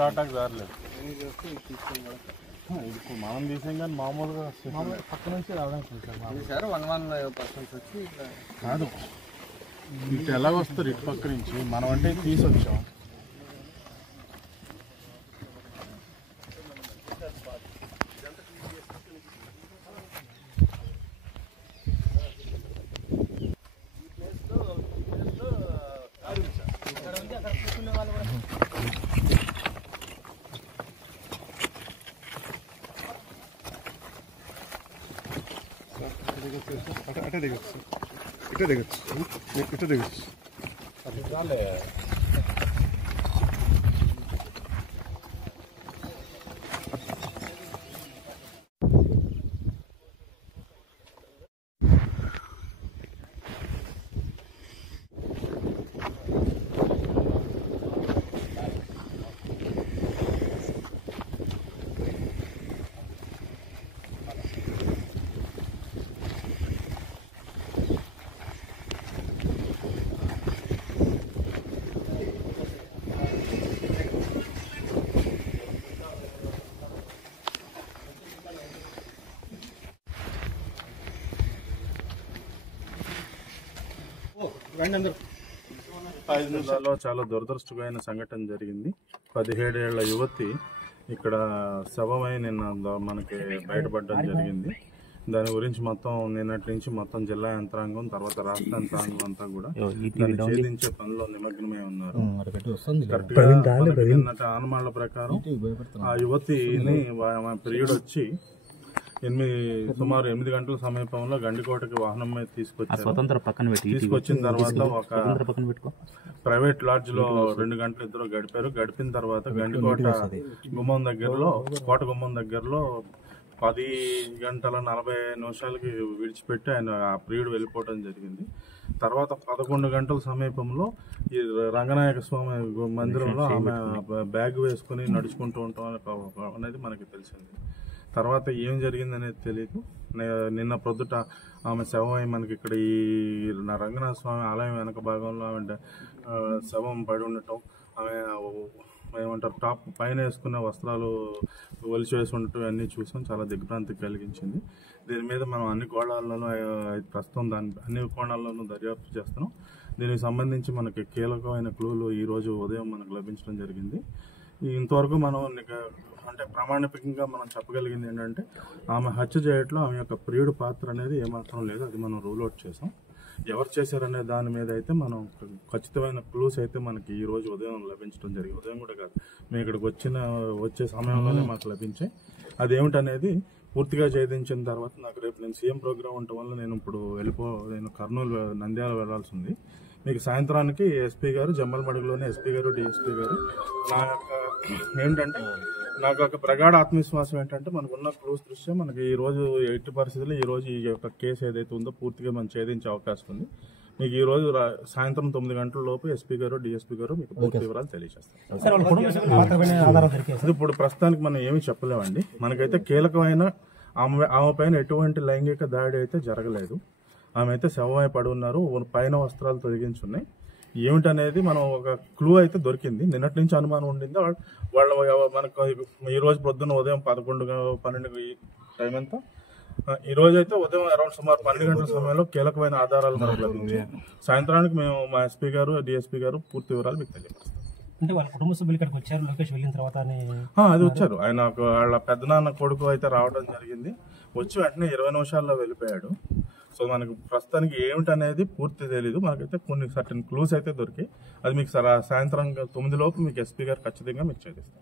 రావటానికి దారలేదు. ఇప్పుడు మనం తీసాం కానీ మామూలుగా పక్క నుంచి రావడానికి సార్ 1% వచ్చి కాదు, ఇటు ఎలాగ వస్తారు ఇటు పక్క నుంచి, మనం అంటే తీసుకొచ్చాం. అటే దిగచ్చు, ఇటే దిగచ్చు, ఇటే దిగచ్చు. జిల్లాలో చాలా దురదృష్టమైన సంఘటన జరిగింది. 17 ఏళ్ల యువతి ఇక్కడ శవమై నిన్న మనకి బయటపడడం జరిగింది. దాని గురించి మొత్తం నిన్నటి నుంచి మొత్తం జిల్లా యంత్రాంగం తర్వాత రాష్ట్ర యంత్రాంగం అంతా కూడా దాన్ని ఛేదించే పనిలో నిమగ్నమై ఉన్నారు. ఆనమాళ్ల ప్రకారం ఆ యువతిని పీరియడ్ వచ్చి సుమారు 8 గంటల సమీపంలో గండికోటకి వాహనం మీద తీసుకొచ్చిన తర్వాత ఒక ప్రైవేట్ లాడ్జ్ లో 2 గంటలు ఇద్దరు గడిపిన తర్వాత గండికోట గుమ్మం దగ్గరలో కోట గుమ్మం దగ్గరలో 10 గంటల 40 నిమిషాలకి విడిచిపెట్టి ఆయన ఆ ప్రియుడు వెళ్ళిపోవడం జరిగింది. తర్వాత 11 గంటల సమీపంలో ఈ రంగనాయక స్వామి మందిరంలో ఆమె బ్యాగ్ వేసుకుని నడుచుకుంటూ ఉంటాం అనేది మనకి తెలిసింది. తర్వాత ఏం జరిగింది అనేది తెలియదు. నిన్న ప్రొద్దుట ఆమె శవమై మనకి ఇక్కడ ఈ రంగనాథ స్వామి ఆలయం వెనక భాగంలో ఆమె శవం పడి ఉండటం, ఆమె ఏమంటారు టాప్ పైన వేసుకున్న వస్త్రాలు ఒలిచి వేసి ఉండటం అన్నీ చూసాం. చాలా దిగ్భ్రాంతి కలిగించింది. దీని మీద మనం అన్ని కోణాల్లోనూ ప్రస్తుతం అన్ని కోణాల్లోనూ దర్యాప్తు చేస్తున్నాం. దీనికి సంబంధించి మనకి కీలకమైన క్లూలు ఈరోజు ఉదయం మనకు లభించడం జరిగింది. ఇంతవరకు మనం అంటే ప్రామాణికంగా మనం చెప్పగలిగింది ఏంటంటే ఆమె హత్య చేయట్లో ఆమె యొక్క ప్రియుడు పాత్ర అనేది ఏమాత్రం లేదు. అది మనం రూల్ అవుట్ చేసాం. ఎవరు చేశారనే దాని మీద అయితే మనం ఖచ్చితమైన క్లూస్ అయితే మనకి ఈ రోజు ఉదయం లభించడం జరిగింది. ఉదయం కూడా కాదు, మేము ఇక్కడికి వచ్చే సమయంలోనే మాకు లభించాయి. అదేమిటనేది పూర్తిగా ఛేదించిన తర్వాత నాకు రేపు నేను సీఎం ప్రోగ్రాం ఉండటం వల్ల నేను కర్నూలు నంద్యాల వెళ్లాల్సి ఉంది. మీకు సాయంత్రానికి ఎస్పీ గారు జమ్మలమడుగులోనే ఎస్పీ గారు డిఎస్పీ గారు నాకు ఒక ప్రగాఢ ఆత్మవిశ్వాసం ఏంటంటే మనకున్న క్లూస్ దృష్ట్యా మనకి ఈ రోజు ఎట్టి పరిస్థితుల్లో ఈ రోజు ఈ యొక్క కేసు ఏదైతే ఉందో పూర్తిగా మనం ఛేదించే అవకాశం ఉంది. మీకు ఈ రోజు సాయంత్రం 9 గంటల లోపు ఎస్పీ గారు డిఎస్పీ గారు మీకు పూర్తి వివరాలు తెలియజేస్తారు. ఇప్పుడు ప్రస్తుతానికి మనం ఏమీ చెప్పలేమండి. మనకైతే కీలకమైన ఆమె పైన ఎటువంటి లైంగిక దాడి అయితే జరగలేదు. ఆమె అయితే శవమై పడి ఉన్నారు, పైన వస్త్రాలు తొలగించున్నాయి. ఏమిటనేది మనం ఒక క్లూ అయితే దొరికింది. నిన్నటి నుంచి అనుమానం ఉండింది. మనకు ఈ రోజు పొద్దున్న ఉదయం 11-12 టైం అంతా ఈ రోజు అయితే ఉదయం అరౌండ్ సుమారు 12 గంటల సమయంలో కీలకమైన ఆధారాలు మనకు లభించాయి. సాయంత్రానికి మేము మా ఎస్పీ గారు డిఎస్పీ గారు పూర్తి వివరాలు మీకు తెలియజేస్తాం. అంటే వాళ్ళ కుటుంబ సభ్యులు ఇక్కడికి వచ్చారు, లోకేష్ వెళ్ళిన తర్వాత అది వచ్చారు. ఆయన వాళ్ళ పెద్దనాన్న కొడుకు అయితే రావడం జరిగింది. వచ్చి వెంటనే 20 నిమిషాల్లో వెళ్ళిపోయాడు. సో మనకు ప్రస్తుతానికి ఏమిటనేది పూర్తి తెలీదు. మనకైతే కొన్ని సర్టన్ క్లూస్ అయితే దొరికాయి. అది మీకు సాయంత్రం 9 లోపు మీకు ఎస్పీ గారు ఖచ్చితంగా మీకు చేస్తారు.